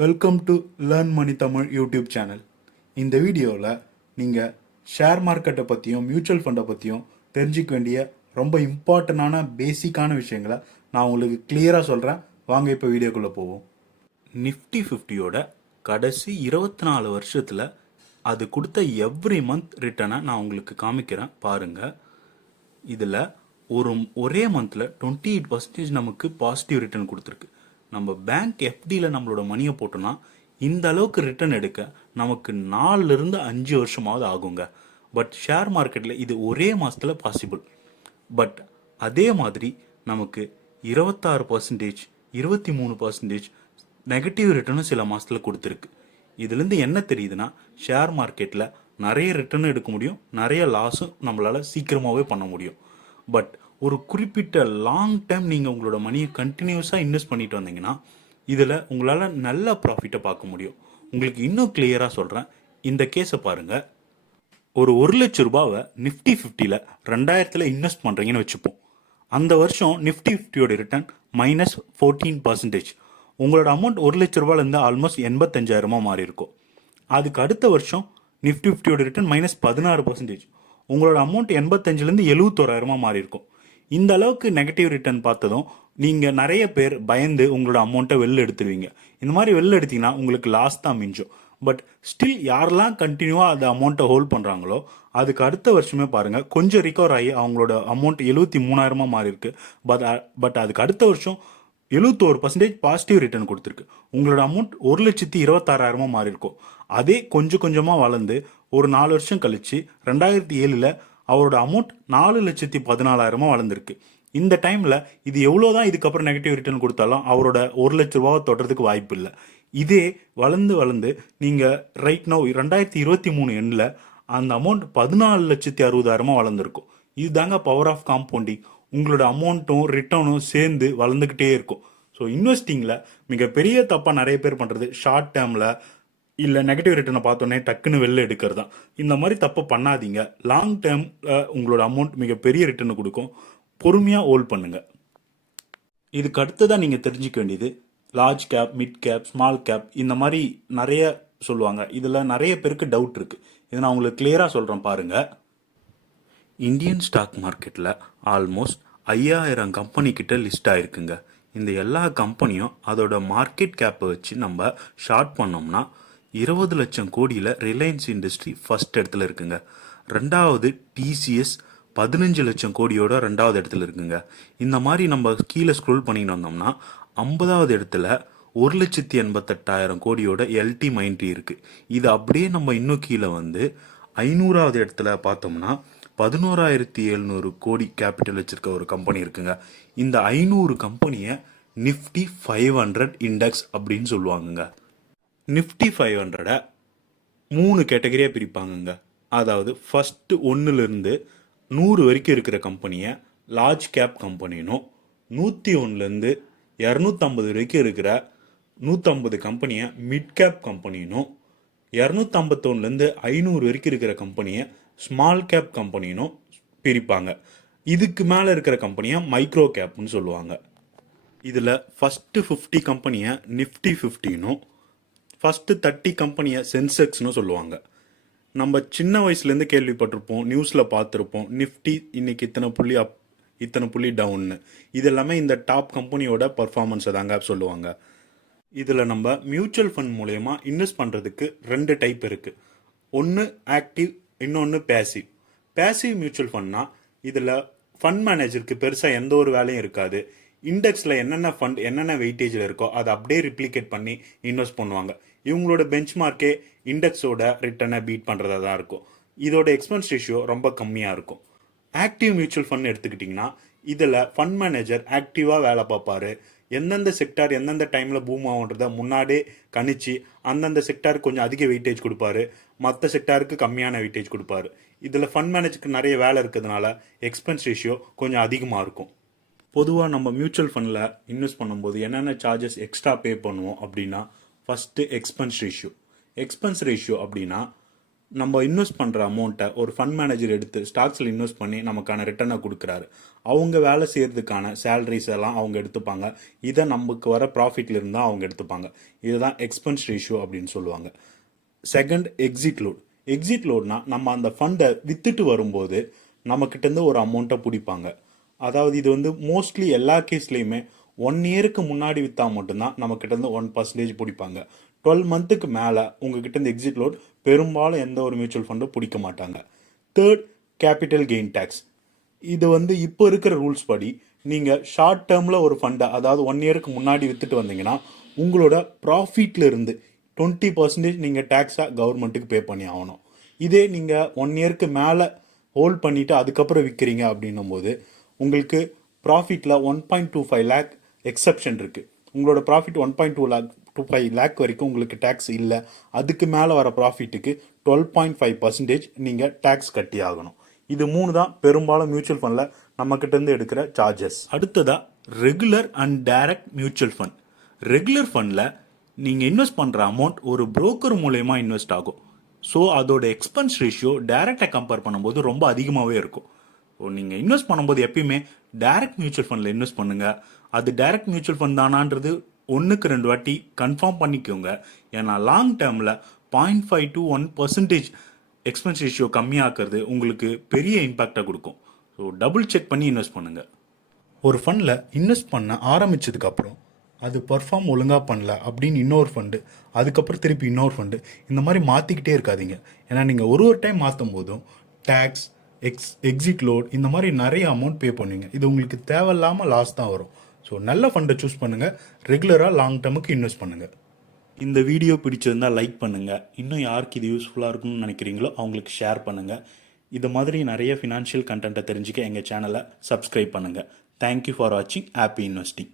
Welcome to learn money Tamil YouTube channel. இந்த வீடியோவில் நீங்கள் ஷேர் மார்க்கெட்டை பற்றியும் மியூச்சுவல் ஃபண்டை பற்றியும் தெரிஞ்சிக்க வேண்டிய ரொம்ப இம்பார்ட்டண்டான பேசிக்கான விஷயங்களை நான் உங்களுக்கு கிளியராக சொல்கிறேன். வாங்க இப்போ வீடியோக்குள்ளே போவோம். நிஃப்டி 50யோட கடைசி 24 வருஷத்தில் அது கொடுத்த எவ்ரி மந்த் ரிட்டர்னை நான் உங்களுக்கு காமிக்கிறேன் பாருங்கள். இதில் ஒரே மந்தில் 28% நமக்கு பாசிட்டிவ் ரிட்டர்ன் கொடுத்துருக்கு. நம்ம பேங்க் எஃப்டியில் நம்மளோட மணியை போட்டோம்னா இந்த அளவுக்கு ரிட்டர்ன் எடுக்க நமக்கு 4லிருந்து 5 வருஷமாவது ஆகுங்க. பட் ஷேர் மார்க்கெட்டில் இது ஒரே மாதத்தில் பாசிபிள். பட் அதே மாதிரி நமக்கு 26%, 23% நெகட்டிவ் ரிட்டர்னும் சில மாதத்தில் கொடுத்துருக்கு. இதுலேருந்து என்ன தெரியுதுன்னா, ஷேர் மார்க்கெட்டில் நிறைய ரிட்டர்னும் எடுக்க முடியும், நிறைய லாஸும் நம்மளால் சீக்கிரமாகவே பண்ண முடியும். பட் ஒரு குறிப்பிட்ட லாங் டைம் நீங்கள் உங்களோட மணியை கண்டினியூஸாக இன்வெஸ்ட் பண்ணிட்டு வந்தீங்கன்னா இதில் உங்களால் நல்ல ப்ராஃபிட்டை பார்க்க முடியும். உங்களுக்கு இன்னும் கிளியராக சொல்கிறேன். இந்த கேஸை பாருங்கள். ஒரு 1,00,000 ரூபாவை நிஃப்டி 50ல் 2000 இன்வெஸ்ட் பண்ணுறீங்கன்னு வச்சுப்போம். அந்த வருஷம் நிஃப்டி 50யோட ரிட்டர்ன் -14%. உங்களோட அமௌண்ட் 1,00,000 ரூபாயிலேருந்து ஆல்மோஸ்ட் 85,000 மாறி இருக்கும். அதுக்கு அடுத்த வருஷம் நிஃப்டி 50யோட ரிட்டர்ன் -16%. உங்களோட அமௌண்ட் 85,000லேருந்து 71,000 மாறி இருக்கும். இந்த அளவுக்கு நெகட்டிவ் ரிட்டர்ன் பார்த்ததும் நீங்கள் நிறைய பேர் பயந்து உங்களோட அமௌண்ட்டை வெளில எடுத்துருவீங்க. இந்த மாதிரி வெளில எடுத்தீங்கன்னா உங்களுக்கு லாஸ் தான் மிஞ்சும். பட் ஸ்டில் யாரெல்லாம் கண்டினியூவாக அந்த அமௌண்ட்டை ஹோல்ட் பண்ணுறாங்களோ அதுக்கு அடுத்த வருஷமே பாருங்கள் கொஞ்சம் ரிகவர் ஆகி அவங்களோட அமௌண்ட் 73,000 மாறி இருக்கு. பட் அதுக்கு அடுத்த வருஷம் 71% பாசிட்டிவ் ரிட்டர்ன் கொடுத்துருக்கு. உங்களோட அமௌண்ட் 1,26,000 மாறி இருக்கும். அதே கொஞ்சம் கொஞ்சமாக வளர்ந்து ஒரு 4 வருஷம் கழிச்சு 2007ல் அவரோட அமௌண்ட் 4,14,000 வளர்ந்துருக்கு. இந்த டைமில் இது எவ்வளோதான் இதுக்கப்புறம் நெகட்டிவ் ரிட்டர்ன் கொடுத்தாலும் அவரோட 1,00,000 ரூபாவை தொடுறதுக்கு வாய்ப்பு இல்லை. இதே வளர்ந்து நீங்கள் ரைட் நோ 2023 எண்ணில் அந்த அமௌண்ட் 14,60,000 வளர்ந்துருக்கும். இதுதாங்க பவர் ஆஃப் காம்பவுண்டிங். உங்களோட அமௌண்ட்டும் ரிட்டர்னும் சேர்ந்து வளர்ந்துக்கிட்டே இருக்கும். ஸோ இன்வெஸ்டிங்கில் மிகப்பெரிய தப்பாக நிறைய பேர் பண்ணுறது ஷார்ட் டேர்மில் இல்லை நெகட்டிவ் ரிட்டர்னை பார்த்தோன்னே டக்குன்னு வெளில எடுக்கிறது தான். இந்த மாதிரி தப்பு பண்ணாதீங்க. லாங் டேர்ம் உங்களோட அமௌண்ட் மிகப்பெரிய ரிட்டர்னை கொடுக்கும். பொறுமையாக ஹோல்ட் பண்ணுங்கள். இதுக்கு அடுத்ததான் நீங்கள் தெரிஞ்சிக்க வேண்டியது large cap, mid cap, small cap இந்த மாதிரி நிறைய சொல்லுவாங்க. இதில் நிறைய பேருக்கு டவுட் இருக்குது. இதை நான் உங்களுக்கு கிளியராக சொல்கிறேன் பாருங்கள். இந்தியன் ஸ்டாக் மார்க்கெட்டில் ஆல்மோஸ்ட் 5,000 கம்பெனி கிட்ட லிஸ்ட் ஆகிருக்குங்க. இந்த எல்லா கம்பெனியும் அதோட மார்க்கெட் கேப்பை வச்சு நம்ம ஷார்ட் பண்ணோம்னா 20 லட்சம் கோடியில் ரிலையன்ஸ் இண்டஸ்ட்ரி ஃபர்ஸ்ட் இடத்துல இருக்குங்க. ரெண்டாவது டிசிஎஸ் 15 லட்சம் கோடியோட ரெண்டாவது இடத்துல இருக்குங்க. இந்த மாதிரி நம்ம கீழே ஸ்க்ரோல் பண்ணிட்டு வந்தோம்னா 50வது இடத்துல 1,88,000 கோடியோட எல்டி மைண்ட்ரி இருக்கு. இது அப்படியே நம்ம இன்னும் கீழே வந்து 500வது இடத்துல பார்த்தோம்னா 11,700 கோடி கேபிட்டல் வச்சிருக்க ஒரு கம்பெனி இருக்குங்க. இந்த 500 கம்பெனியை நிஃப்டி 500 இண்டெக்ஸ் அப்படின்னு சொல்லுவாங்கங்க. நிஃப்டி 500 3 கேட்டகரியாக பிரிப்பாங்கங்க. அதாவது ஃபர்ஸ்ட் 1லேருந்து 100 வரைக்கும் இருக்கிற கம்பெனியை லார்ஜ் கேப் கம்பெனினும், 101லேருந்து 250 வரைக்கும் இருக்கிற 150 கம்பெனியை மிட் கேப் கம்பெனினும், 251லேருந்து 500 வரைக்கும் இருக்கிற கம்பெனியை ஸ்மால் கேப் கம்பெனினும் பிரிப்பாங்க. இதுக்கு மேலே இருக்கிற கம்பெனியை மைக்ரோ கேப்னு சொல்லுவாங்க. இதில் ஃபஸ்ட்டு 50 கம்பெனியை நிஃப்டி 50னும், ஃபஸ்ட்டு 30 கம்பெனியை சென்செக்ஸ்னு சொல்லுவாங்க. நம்ம சின்ன வயசுலேருந்து கேள்விப்பட்டிருப்போம், நியூஸில் பார்த்துருப்போம், நிஃப்டி இன்னைக்கு இத்தனை புள்ளி அப், இத்தனை புள்ளி டவுன்னு. இது எல்லாமே இந்த டாப் கம்பெனியோட பர்ஃபார்மன்ஸை தாங்க சொல்லுவாங்க. இதில் நம்ம மியூச்சுவல் ஃபண்ட் மூலயமா இன்வெஸ்ட் பண்ணுறதுக்கு 2 டைப் இருக்குது. ஒன்று ஆக்டிவ், இன்னொன்று பேசிவ். பேசிவ் மியூச்சுவல் ஃபண்ட்னா இதில் ஃபண்ட் மேனேஜருக்கு பெருசாக எந்த ஒரு வேலையும் இருக்காது. இண்டெக்ஸில் என்னென்ன ஃபண்ட் என்னென்ன வெயிட்டேஜில் இருக்கோ அதை அப்படியே ரிப்ளிகேட் பண்ணி இன்வெஸ்ட் பண்ணுவாங்க. இவங்களோட பெஞ்ச் மார்க்கே இண்டெக்ஸோட ரிட்டர்னை பீட் பண்ணுறதா தான் இருக்கும். இதோட எக்ஸ்பென்ஸ் ரேஷியோ ரொம்ப கம்மியாக இருக்கும். ஆக்டிவ் மியூச்சுவல் ஃபண்ட் எடுத்துக்கிட்டிங்கன்னா இதில் ஃபண்ட் மேனேஜர் ஆக்டிவாக வேலை பார்ப்பாரு. எந்தெந்த செக்டார் எந்தெந்த டைமில் பூம் ஆகுன்றதை முன்னாடியே கணிச்சு அந்தந்த செக்டாருக்கு கொஞ்சம் அதிக வெயிட்டேஜ் கொடுப்பாரு, மற்ற செக்டாருக்கு கம்மியான வெயிட்டேஜ் கொடுப்பாரு. இதில் ஃபண்ட் மேனேஜருக்கு நிறைய வேலை இருக்கிறதுனால எக்ஸ்பென்ஸ் ரேஷியோ கொஞ்சம் அதிகமாக இருக்கும். பொதுவாக நம்ம மியூச்சுவல் ஃபண்டில் இன்வெஸ்ட் பண்ணும்போது என்னென்ன சார்ஜஸ் எக்ஸ்ட்ரா பே பண்ணுவோம் அப்படின்னா, first expense ratio. Expense ratio அப்படின்னா நம்ம இன்வெஸ்ட் பண்ணுற அமௌண்ட்டை ஒரு ஃபண்ட் மேனேஜர் எடுத்து ஸ்டாக்ஸில் இன்வெஸ்ட் பண்ணி நமக்கான ரிட்டர்னை கொடுக்குறாரு. அவங்க வேலை செய்கிறதுக்கான சேலரிஸ் எல்லாம் அவங்க எடுத்துப்பாங்க. இதை நமக்கு வர ப்ராஃபிட்ல இருந்தால் அவங்க எடுத்துப்பாங்க. இதுதான் எக்ஸ்பென்ஸ் ரேஷியோ அப்படின்னு சொல்லுவாங்க. Second, exit load. எக்ஸிட் லோட்னா நம்ம அந்த ஃபண்டை வித்துட்டு வரும்போது நம்மக்கிட்டேருந்து ஒரு அமௌண்ட்டை பிடிப்பாங்க. அதாவது இது வந்து மோஸ்ட்லி எல்லா கேஸ்லேயுமே 1 இயருக்கு முன்னாடி விற்றா மட்டும்தான் நம்மக்கிட்டேருந்து 1% பிடிப்பாங்க. 12 மந்த்துக்கு மேலே உங்ககிட்ட எக்ஸிட் லோட் பெரும்பாலும் எந்த ஒரு மியூச்சுவல் ஃபண்டும் பிடிக்க மாட்டாங்க. Third, capital gain tax. இது வந்து இப்போ இருக்கிற ரூல்ஸ் படி நீங்கள் ஷார்ட் டேர்மில் ஒரு ஃபண்டை அதாவது 1 இயருக்கு முன்னாடி விற்றுட்டு வந்தீங்கன்னா உங்களோட ப்ராஃபிட்ல இருந்து 20% நீங்கள் டேக்ஸாக கவர்மெண்ட்டுக்கு பே பண்ணி ஆகணும். இதே நீங்கள் 1 இயருக்கு மேலே ஹோல்ட் பண்ணிவிட்டு அதுக்கப்புறம் விற்கிறீங்க அப்படின்னும் போது உங்களுக்கு ப்ராஃபிட்டில் 1.25 லேக் எக்ஸப்ஷன் இருக்குது. உங்களோட ப்ராஃபிட் 1.25 லேக் வரைக்கும் உங்களுக்கு டேக்ஸ் இல்லை. அதுக்கு மேலே வர ப்ராஃபிட்டுக்கு 12.5% நீங்கள் டேக்ஸ் கட்டி ஆகணும். இது 3 தான் பெரும்பாலும் மியூச்சுவல் ஃபண்டில் நம்மக்கிட்டேருந்து எடுக்கிற சார்ஜஸ். அடுத்ததாக regular and direct mutual fund. Regular ஃபண்டில் நீங்கள் இன்வெஸ்ட் பண்ணுற அமௌண்ட் ஒரு புரோக்கர் மூலயமா இன்வெஸ்ட் ஆகும். ஸோ அதோட எக்ஸ்பென்ஸ் ரேஷியோ டைரக்டாக கம்பேர் பண்ணும்போது ரொம்ப அதிகமாகவே இருக்கும். ஸோ நீங்கள் இன்வெஸ்ட் பண்ணும்போது எப்பயுமே டைரக்ட் மியூச்சுவல் ஃபண்டில் இன்வெஸ்ட் பண்ணுங்கள். அது டைரக்ட் மியூச்சுவல் ஃபண்ட் தானான்றது 1க்கு 2 வாட்டி கன்ஃபார்ம் பண்ணிக்கோங்க. ஏன்னா லாங் டேர்மில் 0.5 to 1% எக்ஸ்பென்ஸ் ரேஷியோ கம்மியாக்குறது உங்களுக்கு பெரிய இம்பாக்டை கொடுக்கும். ஸோ டபுள் செக் பண்ணி இன்வெஸ்ட் பண்ணுங்கள். ஒரு ஃபண்டில் இன்வெஸ்ட் பண்ண ஆரம்பித்ததுக்கப்புறம் அது பர்ஃபார்ம் ஒழுங்காக பண்ணல அப்படின்னு இன்னொரு ஃபண்டு, அதுக்கப்புறம் திருப்பி இன்னொரு ஃபண்டு, இந்த மாதிரி மாற்றிக்கிட்டே இருக்காதீங்க. ஏன்னா நீங்கள் ஒரு டைம் மாற்றும் போதும் டேக்ஸ், எக்ஸிட் லோட் இந்த மாதிரி நிறைய அமௌண்ட் பே பண்ணுவீங்க. இது உங்களுக்கு தேவையில்லாமல் லாஸ் தான் வரும். ஸோ நல்ல ஃபண்டை சூஸ் பண்ணுங்கள். ரெகுலராக லாங் டேர்முக்கு இன்வெஸ்ட் பண்ணுங்கள். இந்த வீடியோ பிடிச்சிருந்தால் லைக் பண்ணுங்கள். இன்னும் யாருக்கு இது யூஸ்ஃபுல்லாக இருக்கும்னு நினைக்கிறீங்களோ அவங்களுக்கு ஷேர் பண்ணுங்கள். இது மாதிரி நிறைய ஃபினான்ஷியல் கண்டென்ட்டை தெரிஞ்சுக்க எங்கள் சேனலை சப்ஸ்கிரைப் பண்ணுங்கள். தேங்க்யூ ஃபார் வாட்சிங். Happy investing.